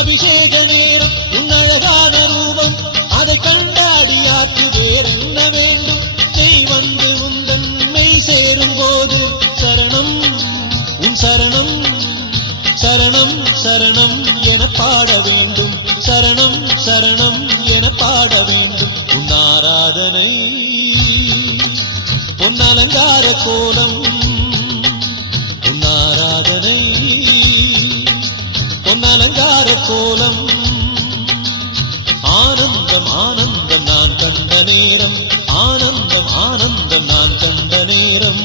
அபிஷேக நேரம் உன் அழகான ரூபம் அதை கண்டாடியாக்கு வேறென்ன வேண்டும் நெய் வந்து உந்தன் மெய் சேரும் போது சரணம் உன் சரணம் சரணம் சரணம் என பாட வேண்டும் சரணம் சரணம் என பாட வேண்டும் உன் ஆராதனை உன் அலங்கார கோலம் உன் ஆராதனை உன் அலங்கார கோலம் ஆனந்தம் ஆனந்தம் நான் கண்ட நேரம் ஆனந்தம் ஆனந்தம் நான் கண்ட நேரம்